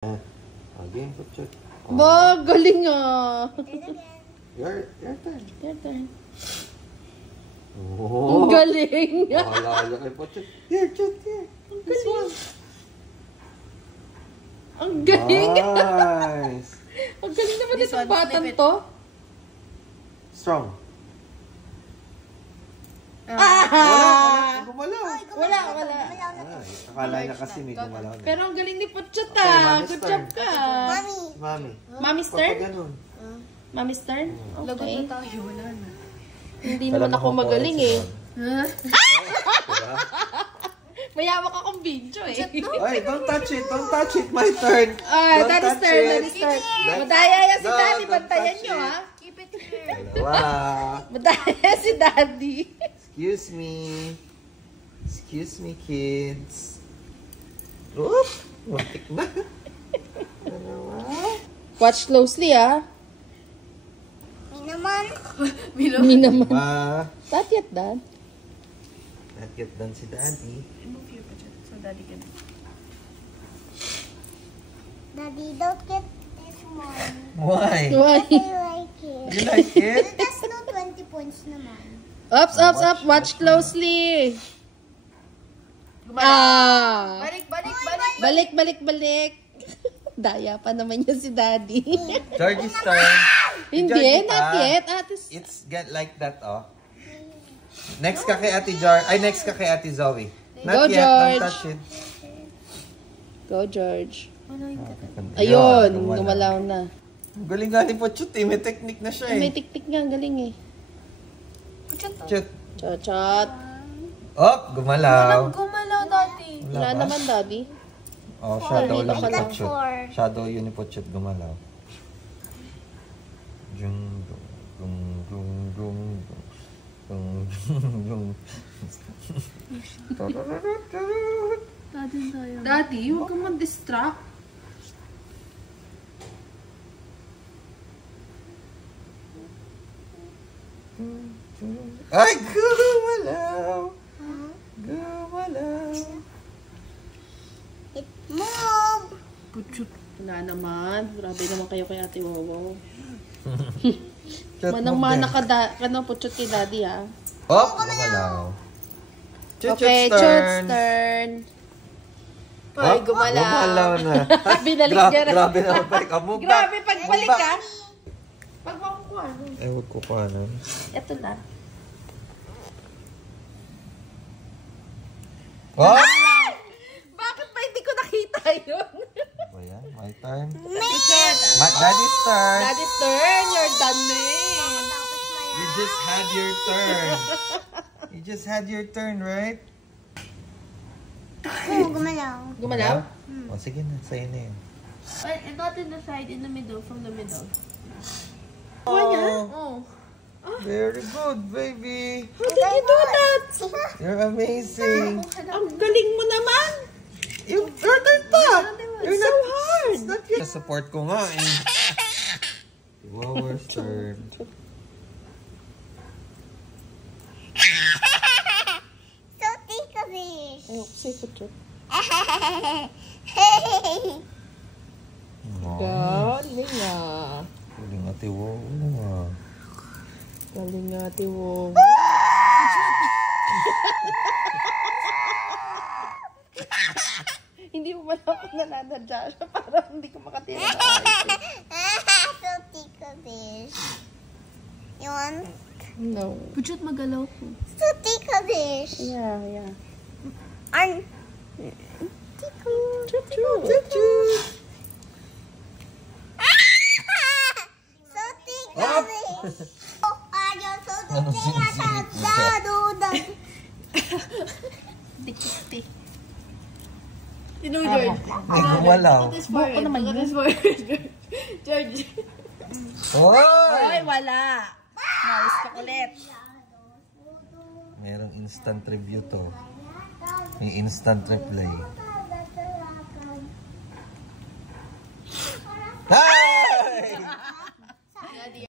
Again, Puchut. Ba, galing ah. Your turn. Your turn. Oh. Ang galing. Bahala kay Puchut. Here, Chut, here. Ang galing. Ang galing. Nice. Ang galing naman itong batang to. Strong. Ah! Gumalaw. Wala. Akala niya kasi may gumalaw na. Pero ang galing ni Puchut ah. Good job ka. Mami. Mommy's turn? Ganun. Mommy's turn? Lagot Okay. na tayo. Wala na. Hindi naman ako magaling eh. Mayawak akong video eh. Ay, don't touch it. Don't touch it. My turn. Ah, Don't Daddy's touch turn. it. Daddy's turn. Madaya yan si No, Daddy. don't Bantayan touch nyo it. ha. Keep it here. Dalawa. Madaya si Daddy. Excuse me. Excuse me, kids. Oop! Matik na. Watch closely ah. Milo. Me naman. Ba? Not yet done. Not get done si Daddy. Move here, Puchut. So Daddy can. Daddy, don't get this one. Why? Why? I like it. You like it? That's no 20 points naman. Ups. Watch closely. Ah. Balik. Daya pa naman yan si Daddy. Georgie's turn. Hindi, Georgie not pa. yet. Atis. It's get like that, oh. Next ka kay Ate George. Ay, next ka kay Ate Zoe. Go, Not yet. George. Don't touch it. Go, George. Ayun, gumalaw na. Galing galing po, Chut eh. May technique na siya eh. May tik-tik nga, ang galing eh. Chut. Chot. Oh, gumalaw. Gumalaw, Daddy. Wala ba? naman, Daddy. Oh, shadow lang Dito ni ka po, Chut. Shadow yun ni po, Chut. Gumalaw. Daddy, huwag kang mag-distract. Ay, gumalaw. Gumalaw. Move! Puchut. Wala naman. Grabe naman kayo kay Ate Wowo. Chut, Manang-mana move ka na Puchut kay Daddy ha. Oh, gumalaw. Okay, Chut's turn. Ay, gumalaw. Gumalaw na. Binalik niya na. Grabe naman balik. Move back. Grabe, pagbalik ka. Pag makukuha. Eh, huwag ko kuhanan. Ito na. Oh! Bakit ba hindi ko nakita yun? Ba yan? My turn. Puchut. Daddy's turn. Daddy's turn. You're done na eh. You just had your turn. You just had your turn, right? Oh, gumalaw. Gumalaw? O, sige na. Sa'yo na yun. Not in the side, in the middle, from the middle. Oh, very good, baby. How did you do that? You're amazing. Ang galing mo naman. You're turn pa. You're so not hard. It's not yet. Support ko nga eh. Wower's turn. So take a fish. Ayoko sa'yo, Puchut. Galing ah. Galing ate, wow. Galing nga, Ate Wowo. Hindi mo pala ako nananadya siya para hindi ko makatira na ayos. So take a fish. You want? No. Puchut, magalaw ko. So take a fish. Yeah. And so take a fish. Oh, ayaw. So take a fish. Dikit. George. Ay, gumalaw. Buko naman yun. George. Ay, wala. Nice ka ulit. Merong instant review to. May instant replay.